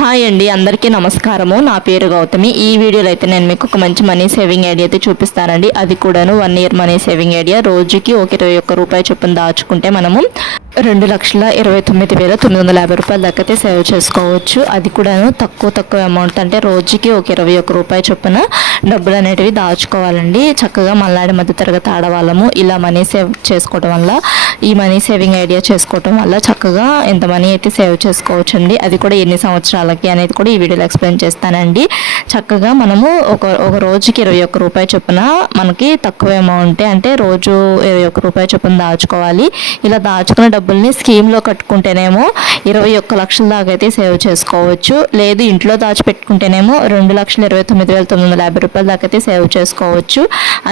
Hi అండి, అందరికీ నమస్కారము. నా పేరు గౌతమి. ఈ వీడియోలో అయితే నేను మీకు ఒక మంచి మనీ సేవింగ్ ఐడియా అయితే చూపిస్తానండి. అది కూడాను 1 ఇయర్ మనీ సేవింగ్ ఐడియా. రోజుకి ఒక 21 రూపాయి చొప్పున దాచుకుంటే మనము 2,29,950 రూపాయల దాకా అయితే సేవ్ చేసుకోవచ్చు. అది కూడాను తక్కువ అమౌంట్, అంటే రోజుకి ఒక 21 రూపాయి చొప్పున డబ్బులు అనేటివి దాచుకోవాలండి. చక్కగా మల్లాడి మధ్య తరగతి ఆడవాళ్ళము ఇలా మనీ సేవ్ చేసుకోవడం వల్ల, ఈ మనీ సేవింగ్ ఐడియా చేసుకోవడం వల్ల చక్కగా ఎంత మనీ అయితే సేవ్ చేసుకోవచ్చు అండి. అది కూడా ఎన్ని సంవత్సరాలకి అనేది కూడా ఈ వీడియోలో ఎక్స్ప్లెయిన్ చేస్తానండి. చక్కగా మనము ఒక రోజుకి 21 రూపాయి చొప్పున మనకి తక్కువ అమౌంట్, అంటే రోజు 21 రూపాయి చొప్పున దాచుకోవాలి. ఇలా దాచుకున్న డబ్బుల్ని స్కీమ్లో కట్టుకుంటేనేమో 21 లక్షల దాకా అయితే సేవ్ చేసుకోవచ్చు. లేదు ఇంట్లో దాచిపెట్టుకుంటేనేమో 2,29,950 రూపాయల దాకా అయితే సేవ్ చేసుకోవచ్చు.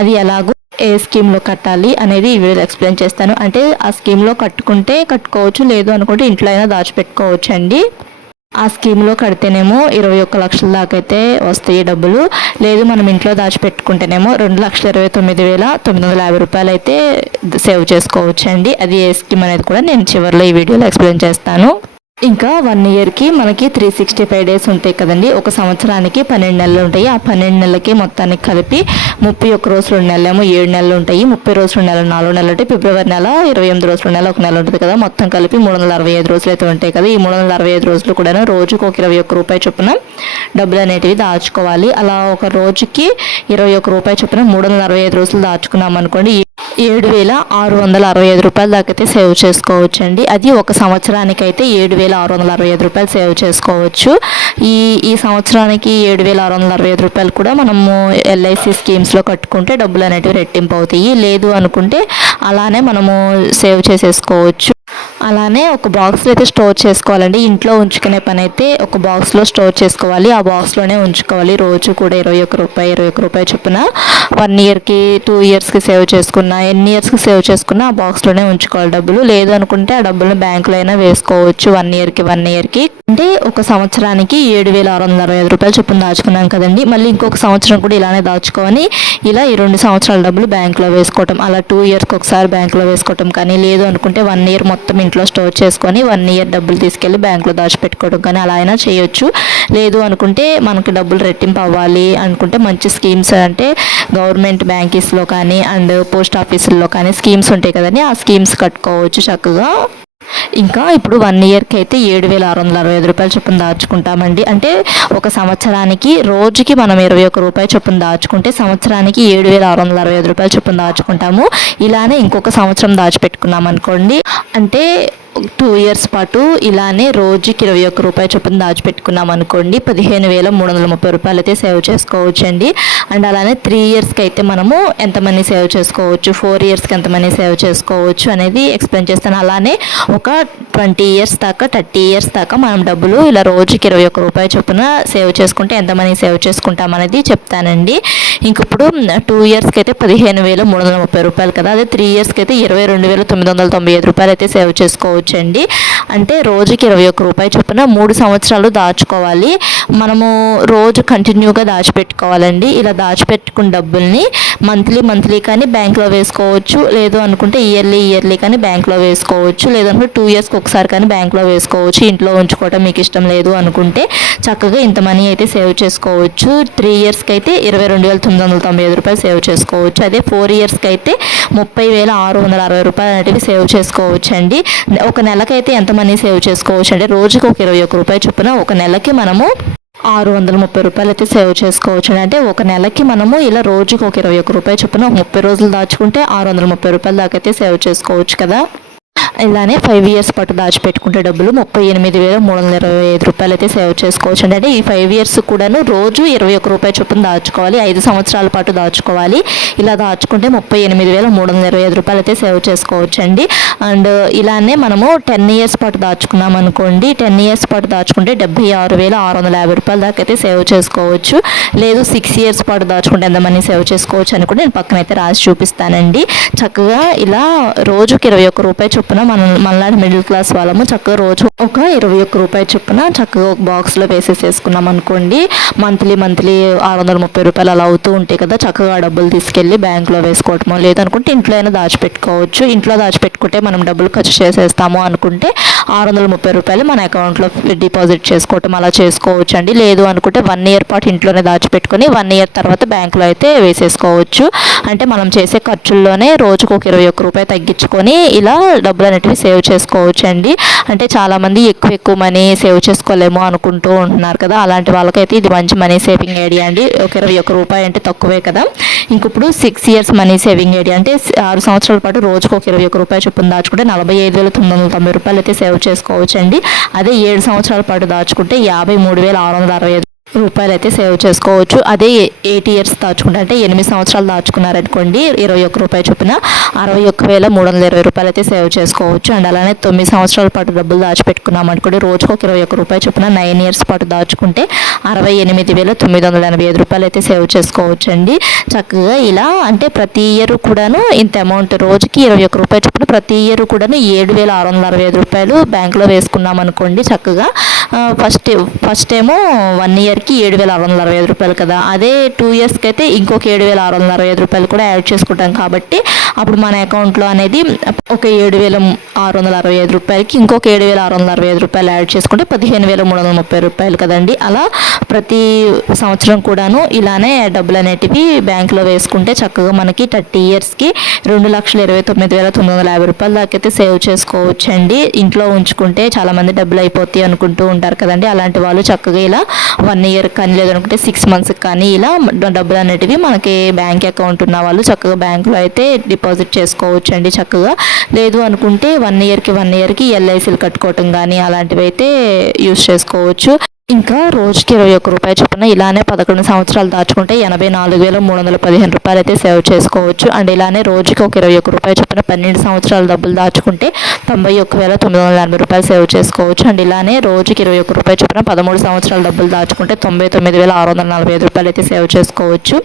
అది ఎలాగో ఏ స్కీమ్లో కట్టాలి అనేది ఈ వీడియోలో ఎక్స్ప్లెయిన్ చేస్తాను. అంటే ఆ స్కీమ్లో కట్టుకుంటే కట్టుకోవచ్చు, లేదు అనుకుంటే ఇంట్లో అయినా దాచిపెట్టుకోవచ్చు అండి. ఆ స్కీమ్లో కడితేనేమో 21 లక్షల దాకా అయితే వస్తాయి డబ్బులు. లేదు మనం ఇంట్లో దాచిపెట్టుకుంటేనేమో 2,29,950 రూపాయలు అయితే సేవ్ చేసుకోవచ్చు అండి. అది ఏ స్కీమ్ అనేది కూడా నేను చివరిలో ఈ వీడియోలో ఎక్స్ప్లెయిన్ చేస్తాను. ఇంకా 1 ఇయర్కి మనకి 365 డేస్ ఉంటాయి కదండి. ఒక సంవత్సరానికి 12 నెలలు ఉంటాయి. ఆ 12 నెలలకి మొత్తానికి కలిపి 31 రోజులు 2 నెలలేమో 7 నెలలు ఉంటాయి. 30 రోజులు 2 నెలలు 4 నెలలు ఉంటాయి. ఫిబ్రవరి నెల 28 రోజులు 2 నెలలు 1 నెల ఉంటుంది కదా. మొత్తం కలిపి 365 రోజులు అయితే ఉంటాయి కదా. ఈ 365 రోజులు కూడా రోజుకు ఒక 21 రూపాయి చొప్పున డబ్బులు అనేటివి దాచుకోవాలి. అలా ఒక రోజుకి 21 రూపాయి చొప్పున 365 రోజులు దాచుకున్నాం అనుకోండి, 7,665 రూపాయల దాకా అయితే సేవ్ చేసుకోవచ్చు అండి. అది ఒక సంవత్సరానికి అయితే 7,665 రూపాయలు సేవ్ చేసుకోవచ్చు. ఈ సంవత్సరానికి 7,665 రూపాయలు కూడా మనము ఎల్ఐసి స్కీమ్స్లో కట్టుకుంటే డబ్బులు అనేటివి రెట్టింపు అవుతాయి. లేదు అనుకుంటే అలానే మనము సేవ్ చేసేసుకోవచ్చు. అలానే ఒక బాక్స్లో అయితే స్టోర్ చేసుకోవాలండి. ఇంట్లో ఉంచుకునే పని అయితే ఒక బాక్స్లో స్టోర్ చేసుకోవాలి. ఆ బాక్స్లోనే ఉంచుకోవాలి. రోజు కూడా 21 రూపాయి చొప్పున 1 ఇయర్కి 2 ఇయర్స్కి సేవ్ చేసుకున్నా, ఎన్ని ఇయర్స్కి సేవ్ చేసుకున్నా ఆ బాక్స్లోనే ఉంచుకోవాలి డబ్బులు. లేదు అనుకుంటే ఆ డబ్బులను బ్యాంకులో అయినా వేసుకోవచ్చు. 1 ఇయర్కి అంటే ఒక సంవత్సరానికి 7,665 రూపాయలు చొప్పున దాచుకున్నాం కదండి. మళ్ళీ ఇంకొక సంవత్సరం కూడా ఇలానే దాచుకొని ఇలా ఈ 2 సంవత్సరాల డబ్బులు బ్యాంకులో వేసుకోవటం, అలా 2 ఇయర్స్కి ఒకసారి బ్యాంకులో వేసుకోవటం కానీ, లేదు అనుకుంటే 1 ఇయర్ మొత్తం ఇంట్లో స్టోర్ చేసుకొని 1 ఇయర్ డబ్బులు తీసుకెళ్ళి బ్యాంకులో దాచిపెట్టుకోవడం కానీ అలా అయినా చేయొచ్చు. లేదు అనుకుంటే మనకి డబ్బులు రెట్టింపు అవ్వాలి అనుకుంటే మంచి స్కీమ్స్, అంటే గవర్నమెంట్ బ్యాంకీస్లో కానీ అండ్ పోస్ట్ ఆఫీసుల్లో కానీ స్కీమ్స్ ఉంటాయి కదండి. ఆ స్కీమ్స్ కట్టుకోవచ్చు చక్కగా. ఇంకా ఇప్పుడు 1 ఇయర్కి అయితే 7,665 రూపాయలు చొప్పున దాచుకుంటామండి. అంటే ఒక సంవత్సరానికి రోజుకి మనం 21 రూపాయి చొప్పున దాచుకుంటే సంవత్సరానికి 7,665 రూపాయలు చొప్పున దాచుకుంటాము. ఇలానే ఇంకొక సంవత్సరం దాచిపెట్టుకున్నాం అనుకోండి, అంటే 2 ఇయర్స్ పాటు ఇలానే రోజుకి 21 రూపాయి చొప్పున దాచిపెట్టుకున్నాం అనుకోండి, 15,330 రూపాయలు అయితే సేవ్ చేసుకోవచ్చు అండి. అండ్ అలానే 3 ఇయర్స్కి అయితే మనము ఎంత మనీ సేవ్ చేసుకోవచ్చు, 4 ఇయర్స్కి ఎంత మనీ సేవ్ చేసుకోవచ్చు అనేది ఎక్స్ప్లెయిన్ చేస్తాను. అలానే ఒక 20 ఇయర్స్ దాకా 30 ఇయర్స్ దాకా మనం డబ్బులు ఇలా రోజుకి 21 రూపాయి చొప్పున సేవ్ చేసుకుంటే ఎంత మనీ సేవ్ చేసుకుంటాం అనేది చెప్తానండి. ఇంక ఇప్పుడు 2 ఇయర్స్కి అయితే 15,330 రూపాయలు కదా. అదే 3 ఇయర్స్కి అయితే 22,995 రూపాయలు అయితే సేవ్ చేసుకోవచ్చు అండి. అంటే రోజుకి 21 రూపాయి చొప్పున 3 సంవత్సరాలు దాచుకోవాలి. మనము రోజు కంటిన్యూగా దాచిపెట్టుకోవాలండి. ఇలా దాచిపెట్టుకున్న డబ్బుల్ని మంత్లీ కానీ బ్యాంక్లో వేసుకోవచ్చు. లేదు అనుకుంటే ఇయర్లీ కానీ బ్యాంక్లో వేసుకోవచ్చు. లేదంటే 2 ఇయర్స్కి ఒకసారి కానీ బ్యాంక్లో వేసుకోవచ్చు. ఇంట్లో ఉంచుకోవడం మీకు ఇష్టం లేదు అనుకుంటే చక్కగా ఇంత మనీ అయితే సేవ్ చేసుకోవచ్చు. 3 ఇయర్స్కి అయితే 22,995 రూపాయలు సేవ్ చేసుకోవచ్చు. అదే 4 ఇయర్స్కి అయితే 30,660 రూపాయలు అనేటివి సేవ్ చేసుకోవచ్చు అండి. ఒక నెలకైతే ఎంత మనీ సేవ్ చేసుకోవచ్చు అంటే రోజుకి ఒక 21 రూపాయి చొప్పున ఒక నెలకి మనము 630 రూపాయలు అయితే సేవ్ చేసుకోవచ్చు. అంటే ఒక నెలకి మనము ఇలా రోజుకి ఒక 21 రూపాయి చొప్పున 30 రోజులు దాచుకుంటే 630 రూపాయల దాకా అయితే సేవ్ చేసుకోవచ్చు కదా. ఇలానే 5 ఇయర్స్ పాటు దాచిపెట్టుకుంటే డబ్బులు 38,325 రూపాయలు అయితే సేవ్ చేసుకోవచ్చు. అంటే ఈ 5 ఇయర్స్ కూడాను రోజు 21 రూపాయి చొప్పున దాచుకోవాలి. 5 సంవత్సరాల పాటు దాచుకోవాలి. ఇలా దాచుకుంటే 38,325 రూపాయలు అయితే సేవ్ చేసుకోవచ్చు అండి. అండ్ ఇలానే మనము 10 ఇయర్స్ పాటు దాచుకున్నాం అనుకోండి, 10 ఇయర్స్ పాటు దాచుకుంటే 76,650 రూపాయల దాకా అయితే సేవ్ చేసుకోవచ్చు. లేదు 6 ఇయర్స్ పాటు దాచుకుంటే ఎంత మనీ సేవ్ చేసుకోవచ్చు అని కూడా నేను పక్కన అయితే రాసి చూపిస్తానండి. చక్కగా ఇలా రోజుకి 21 రూపాయి చొప్పున మనలాంటి మిడిల్ క్లాస్ వాళ్ళము చక్కగా రోజు ఒక 21 రూపాయి చొప్పున చక్కగా ఒక బాక్స్లో వేసేసుకున్నాం అనుకోండి, మంత్లీ 630 రూపాయలు అలా అవుతూ ఉంటాయి కదా. చక్కగా డబ్బులు తీసుకెళ్ళి బ్యాంక్లో వేసుకోవటమో లేదనుకుంటే ఇంట్లో అయినా దాచిపెట్టుకోవచ్చు. ఇంట్లో దాచిపెట్టుకుంటే మనం డబ్బులు ఖర్చు చేసేస్తాము అనుకుంటే రూ. 630 మన అకౌంట్లో డిపాజిట్ చేసుకోవటం అలా చేసుకోవచ్చు అండి. లేదు అనుకుంటే 1 ఇయర్ పాటు ఇంట్లోనే దాచిపెట్టుకొని 1 ఇయర్ తర్వాత బ్యాంకులో అయితే వేసేసుకోవచ్చు. అంటే మనం చేసే ఖర్చుల్లోనే రోజుకు ఒక రూ. 21 తగ్గించుకొని ఇలా డబ్బులు అనేటివి సేవ్ చేసుకోవచ్చు అండి. అంటే చాలామంది ఎక్కువ మనీ సేవ్ చేసుకోలేమో అనుకుంటూ ఉంటున్నారు కదా, అలాంటి వాళ్ళకైతే ఇది మంచి మనీ సేవింగ్ ఐడియా అండి. ఒక రూ. 21 అంటే తక్కువే కదా. ఇంక ఇప్పుడు 6 ఇయర్స్ మనీ సేవింగ్ ఐడియా అంటే 6 సంవత్సరాల పాటు రోజుకు ఒక రూ. 21 చొప్పున దాచుకుంటే రూ. 45,990 అయితే సేవ్ చేసుకోవచ్చు అండి. అదే 7 సంవత్సరాల పాటు దాచుకుంటే రూ. 53,665 అయితే సేవ్ చేసుకోవచ్చు. అదే 8 ఇయర్స్ దాచుకుంటే అంటే 8 సంవత్సరాలు దాచుకున్నారనుకోండి రూ. 21 చొప్పున రూ. 61,320 అయితే సేవ్ చేసుకోవచ్చు. అండ్ అలానే 9 సంవత్సరాల పాటు డబ్బులు దాచిపెట్టుకున్నాం అనుకోండి రోజుకు ఒక రూ. 21 చొప్పున 9 ఇయర్స్ పాటు దాచుకుంటే రూ. 68,985 అయితే సేవ్ చేసుకోవచ్చు అండి. చక్కగా ఇలా అంటే ప్రతి ఇయర్ కూడాను ఇంత అమౌంట్ రోజుకి రూ. 21 చొప్పున ప్రతి ఇయర్ కూడాను రూ. 7,665 బ్యాంకులో వేసుకున్నాం అనుకోండి. చక్కగా ఫస్ట్ ఏమో 1 ఇయర్కి రూ. 7,665 కదా, అదే 2 ఇయర్స్కి అయితే ఇంకొక రూ. 7,665 కూడా యాడ్ చేసుకుంటాం కాబట్టి అప్పుడు మన అకౌంట్లో అనేది ఒక రూ. 7,665కి ఇంకొక రూ. 7,665 యాడ్ చేసుకుంటే రూ. 15,330 కదండి. అలా ప్రతి సంవత్సరం కూడాను ఇలానే డబ్బులు అనేటివి బ్యాంకులో వేసుకుంటే చక్కగా మనకి 30 ఇయర్స్కి రూ. 2,29,950 దాకైతే సేవ్ చేసుకోవచ్చు అండి. ఇంట్లో ఉంచుకుంటే చాలామంది డబ్బులు అయిపోతాయి అనుకుంటూ ఉంటారు కదండి. అలాంటి వాళ్ళు చక్కగా ఇలా 1 ఇయర్ కానీ లేదనుకుంటే 6 మంత్స్కి కానీ ఇలా డబ్బులు అనేటివి మనకి బ్యాంక్ అకౌంట్ ఉన్న వాళ్ళు చక్కగా బ్యాంకులో అయితే డిపాజిట్ చేసుకోవచ్చు అండి. చక్కగా లేదు అనుకుంటే 1 ఇయర్కి ఎల్ఐసీలు కట్టుకోవటం కానీ అలాంటివి అయితే యూస్ చేసుకోవచ్చు. ఇంకా రోజుకి రూ. 21 చొప్పున ఇలానే 11 సంవత్సరాలు దాచుకుంటే రూ. 84,315 అయితే సేవ్ చేసుకోవచ్చు. అండ్ ఇలానే రోజుకి ఒక రూ. 21 చొప్పున 12 సంవత్సరాలు డబ్బులు దాచుకుంటే రూ. 91,980 సేవ్ చేసుకోవచ్చు. అండ్ ఇలానే రోజుకి రూ. 21 చొప్పున 13 సంవత్సరాలు డబ్బులు దాచుకుంటే రూ. 99,645 అయితే సేవ్ చేసుకోవచ్చు.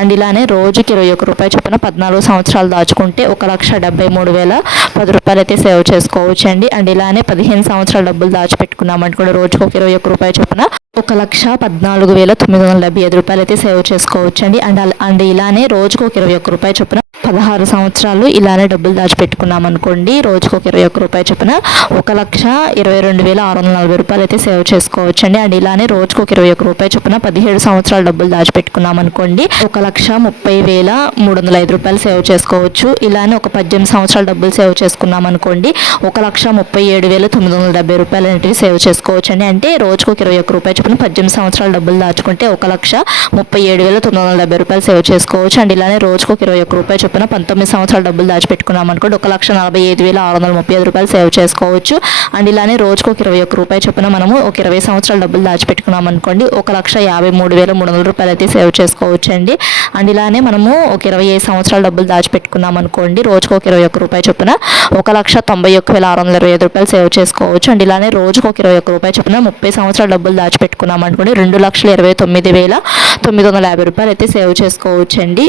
అండ్ ఇలానే రోజుకి రూ. 21 చొప్పున 14 సంవత్సరాలు దాచుకుంటే రూ. 1,73,010 అయితే సేవ్ చేసుకోవచ్చు అండి. అండ్ ఇలానే 15 సంవత్సరాలు డబ్బులు దాచిపెట్టుకున్నామంటే కూడా రోజుకి ఒక రూ. 21 చొప్పున 1,14,975 అయితే సేవ్ చేసుకోవచ్చు అండి. అండ్ ఇలానే రోజుకు ఒక రూ. 21 చొప్పున 16 సంవత్సరాలు ఇలానే డబ్బులు దాచిపెట్టుకున్నాం అనుకోండి రోజుకు ఒక రూ. 21 చొప్పున 1,22,640 అయితే సేవ్ చేసుకోవచ్చు అండి. అండ్ ఇలానే రోజుకు ఒక రూ. 21 చొప్పున 17 సంవత్సరాలు డబ్బులు దాచిపెట్టుకున్నాం అనుకోండి 1,30,305 సేవ్ చేసుకోవచ్చు. ఇలానే ఒక 18 సంవత్సరాల డబ్బులు సేవ్ చేసుకున్నాం అనుకోండి 1,37,970 అనేటివి సేవ్ చేసుకోవచ్చు అండి. అంటే రోజుకు ఒక రూ. 21 చొప్పున 18 సంవత్సరాల డబ్బులు దాచుకుంటే 1,37,970 సేవ్ చేసుకోవచ్చు. అండ్ ఇలానే రోజుకు ఒక రూ. 21 చొప్పున 19 సంవత్సరాల డబ్బులు దాచిపెట్టుకున్నాం అనుకోండి 1,45,635 సేవ్ చేసుకోవచ్చు. అండ్ ఇలానే రోజుకు ఒక రూ. 21 చొప్పున మనము ఒక 20 సంవత్సరాల డబ్బులు దాచిపెట్టుకున్నాం అనుకోండి 1,53,300 అయితే సేవ్ చేసుకోవచ్చు అండి. అండ్ ఇలానే మనము ఒక 25 సంవత్సరాల డబ్బులు దాచిపెట్టుకున్నాం అనుకోండి రోజుకు ఒక రూ. 21 చొప్పున 1,91,625 సేవ్ చేసుకోవచ్చు. అండ్ ఇలానే రోజుకు ఒక రూ. 21 చొప్పున 30 సంవత్సరాల డబ్బులు దాచిపెట్టుకున్నాం అనుకోండి 2,29,950 అయితే సేవ్ చేసుకోవచ్చు అండి.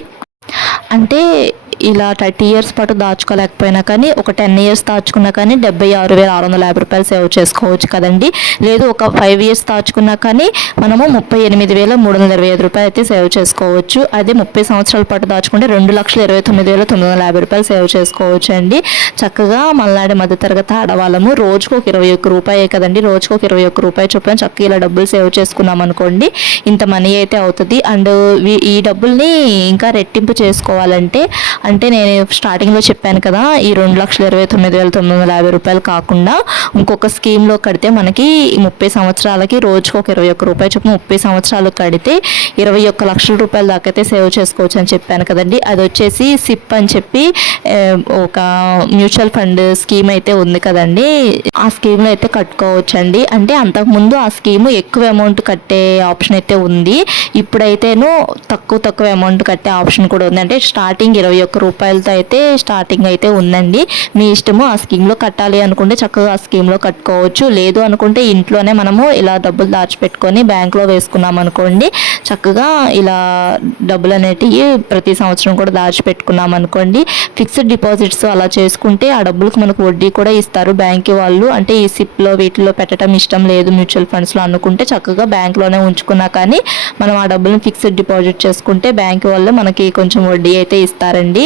అంటే ఇలా 30 ఇయర్స్ పాటు దాచుకోలేకపోయినా కానీ ఒక 10 ఇయర్స్ దాచుకున్నా కానీ 76,650 సేవ్ చేసుకోవచ్చు కదండి. లేదు ఒక 5 ఇయర్స్ దాచుకున్నా కానీ మనము 38,325 అయితే సేవ్ చేసుకోవచ్చు. అదే 30 సంవత్సరాల పాటు దాచుకుంటే 2,29,950 సేవ్ చేసుకోవచ్చు అండి. చక్కగా మళ్ళాడి మధ్యతరగతి ఆడవాళ్ళము రోజుకు ఒక రూ. 21 కదండి, రోజుకు ఒక రూ. 21 చొప్పున చక్కగా ఇలా డబ్బులు సేవ్ చేసుకున్నాం అనుకోండి ఇంత మనీ అయితే అవుతుంది. అండ్ ఈ డబ్బుల్ని ఇంకా రెట్టింపు చేసుకోవాలంటే అంటే నేను స్టార్టింగ్లో చెప్పాను కదా ఈ 2,29,950 కాకుండా ఇంకొక స్కీమ్లో కడితే మనకి 30 సంవత్సరాలకి రోజుకు ఒక రూ. 21 చొప్పున 30 సంవత్సరాలు కడితే 21 లక్షల రూపాయల దాకా అయితే సేవ్ చేసుకోవచ్చు అని చెప్పాను కదండి. అది వచ్చేసి సిప్ అని చెప్పి ఒక మ్యూచువల్ ఫండ్ స్కీమ్ అయితే ఉంది కదండి. ఆ స్కీమ్లో అయితే కట్టుకోవచ్చు అండి. అంటే అంతకుముందు ఆ స్కీమ్ ఎక్కువ అమౌంట్ కట్టే ఆప్షన్ అయితే ఉంది, ఇప్పుడైతేను తక్కువ అమౌంట్ కట్టే ఆప్షన్ కూడా ఉంది. అంటే స్టార్టింగ్ 21 రూపాయలతో అయితే స్టార్టింగ్ అయితే ఉందండి. మీ ఇష్టము ఆ స్కీమ్లో కట్టాలి అనుకుంటే చక్కగా ఆ స్కీమ్లో కట్టుకోవచ్చు. లేదు అనుకుంటే ఇంట్లోనే మనము ఇలా డబ్బులు దాచిపెట్టుకొని బ్యాంక్లో వేసుకున్నాం అనుకోండి చక్కగా ఇలా డబ్బులు అనేటివి ప్రతి సంవత్సరం కూడా దాచిపెట్టుకున్నాం అనుకోండి ఫిక్స్డ్ డిపాజిట్స్ అలా చేసుకుంటే ఆ డబ్బులకు మనకు వడ్డీ కూడా ఇస్తారు బ్యాంక్ వాళ్ళు. అంటే ఈ సిప్లో వీటిలో పెట్టడం ఇష్టం లేదు మ్యూచువల్ ఫండ్స్లో అనుకుంటే చక్కగా బ్యాంక్లోనే ఉంచుకున్నా కానీ మనం ఆ డబ్బులను ఫిక్స్డ్ డిపాజిట్ చేసుకుంటే బ్యాంక్ వాళ్ళు మనకి కొంచెం వడ్డీ అయితే ఇస్తారండి.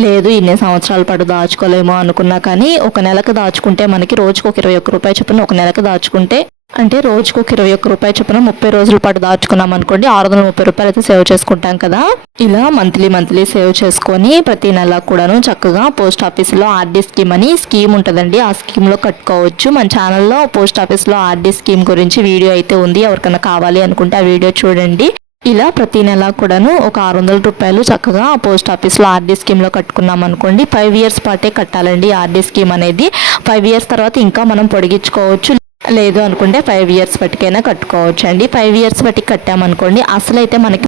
లేదు ఇన్ని సంవత్సరాల పాటు దాచుకోలేమో అనుకున్నా కానీ ఒక నెలకు దాచుకుంటే మనకి రోజుకు ఒక 21 రూపాయి చొప్పున ఒక నెలకు దాచుకుంటే అంటే రోజుకు ఒక 21 రూపాయి చొప్పున 30 రోజుల పాటు దాచుకున్నాం అనుకోండి 630 రూపాయలు అయితే సేవ్ చేసుకుంటాం కదా. ఇలా మంత్లీ సేవ్ చేసుకొని ప్రతి నెల కూడాను చక్కగా పోస్ట్ ఆఫీస్లో ఆర్డీ స్కీమ్ అని స్కీమ్ ఉంటుందండి. ఆ స్కీమ్లో కట్టుకోవచ్చు. మన ఛానల్లో పోస్ట్ ఆఫీస్లో ఆర్డీ స్కీమ్ గురించి వీడియో అయితే ఉంది. ఎవరికైనా కావాలి అనుకుంటే ఆ వీడియో చూడండి. ఇలా ప్రతి నెల కూడాను ఒక 600 రూపాయలు చక్కగా పోస్ట్ ఆఫీస్లో ఆర్డీ స్కీమ్లో కట్టుకున్నాం అనుకోండి 5 ఇయర్స్ పాటే కట్టాలండి. ఆర్డీ స్కీమ్ అనేది 5 ఇయర్స్ తర్వాత ఇంకా మనం పొడిగించుకోవచ్చు. లేదు అనుకుంటే 5 ఇయర్స్ బట్టికైనా కట్టుకోవచ్చు అండి. 5 ఇయర్స్ బట్టి కట్టామనుకోండి అసలు అయితే మనకి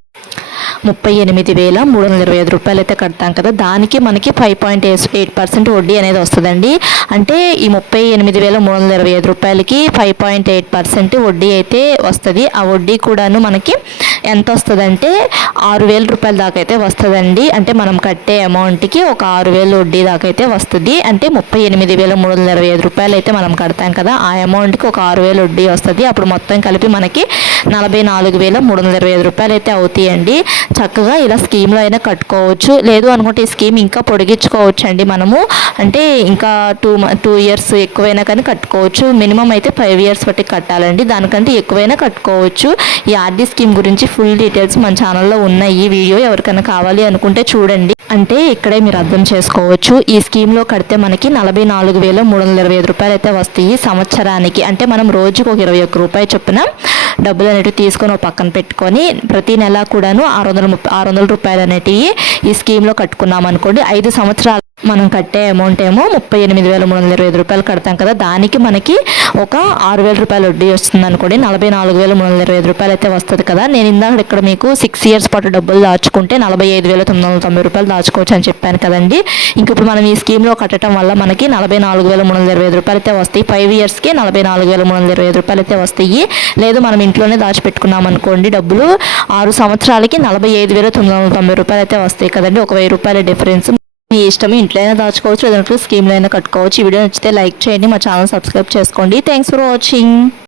38,325 రూపాయలు అయితే కడతాం కదా. దానికి మనకి 5.8% వడ్డీ అనేది వస్తుందండి. అంటే ఈ 38,325 రూపాయలకి 5.8% వడ్డీ అయితే వస్తుంది. ఆ వడ్డీ కూడాను మనకి ఎంత వస్తుందంటే 6,000 రూపాయల దాకా అయితే వస్తుందండి. అంటే మనం కట్టే అమౌంట్కి ఒక 6,000 వడ్డీ దాకా అయితే వస్తుంది. అంటే 38,325 రూపాయలు అయితే మనం కడతాం కదా. ఆ అమౌంట్కి ఒక 6,000 వడ్డీ వస్తుంది. అప్పుడు మొత్తం కలిపి మనకి 44,325 రూపాయలు అయితే అవుతాయండి. చక్కగా ఇలా స్కీమ్లో అయినా కట్టుకోవచ్చు. లేదు అనుకుంటే ఈ స్కీమ్ ఇంకా పొడిగించుకోవచ్చు అండి. మనము అంటే ఇంకా 2 ఇయర్స్ ఎక్కువైనా కానీ కట్టుకోవచ్చు. మినిమం అయితే 5 ఇయర్స్ బట్టి కట్టాలండి. దానికంటే ఎక్కువైనా కట్టుకోవచ్చు. ఈ ఆర్డీ స్కీమ్ గురించి ఫుల్ డీటెయిల్స్ మన ఛానల్లో ఉన్నాయి. ఈ వీడియో ఎవరికైనా కావాలి అనుకుంటే చూడండి. అంటే ఇక్కడే మీరు అర్థం చేసుకోవచ్చు. ఈ స్కీమ్లో కడితే మనకి 44,325 రూపాయలు అయితే వస్తాయి సంవత్సరానికి. అంటే మనం రోజుకు ఒక 21 రూపాయి చొప్పున డబ్బులు అనేటివి తీసుకొని ఒక పక్కన పెట్టుకొని ప్రతి నెల కూడాను 600 రూపాయలు అనేటివి ఈ స్కీమ్లో కట్టుకున్నాం అనుకోండి 5 సంవత్సరాలు మనం కట్టే అమౌంట్ ఏమో 38,325 రూపాయలు కడతాం కదా. దానికి మనకి ఒక 6,000 రూపాయలు వడ్డీ వస్తుంది అనుకోండి 44,325 రూపాయలు అయితే వస్తుంది కదా. నేను ఇందాక ఇక్కడ మీకు 6 ఇయర్స్ పాటు డబ్బులు దాచుకుంటే 45,990 రూపాయలు దాచుకోవచ్చు అని చెప్పాను కదండి. ఇంక ఇప్పుడు మనం ఈ స్కీమ్లో కట్టడం వల్ల మనకి 44,325 రూపాయలు అయితే వస్తాయి. 5 ఇయర్స్కి 44,325 రూపాయలు అయితే వస్తాయి. లేదు మనం ఇంట్లోనే దాచిపెట్టుకున్నాం అనుకోండి డబ్బులు 6 సంవత్సరాలకి 45,990 రూపాయలు అయితే వస్తాయి కదండి. ఒక 1000 రూపాయల డిఫరెన్స్. మీ ఇష్టం ఇంట్లో అయినా దాచుకోవచ్చు, లేదంటే స్కీమ్లో అయినా కట్టుకోవచ్చు. ఈ వీడియో నచ్చితే లైక్ చేయండి, మా ఛానల్ సబ్స్క్రైబ్ చేసుకోండి. Thanks for watching.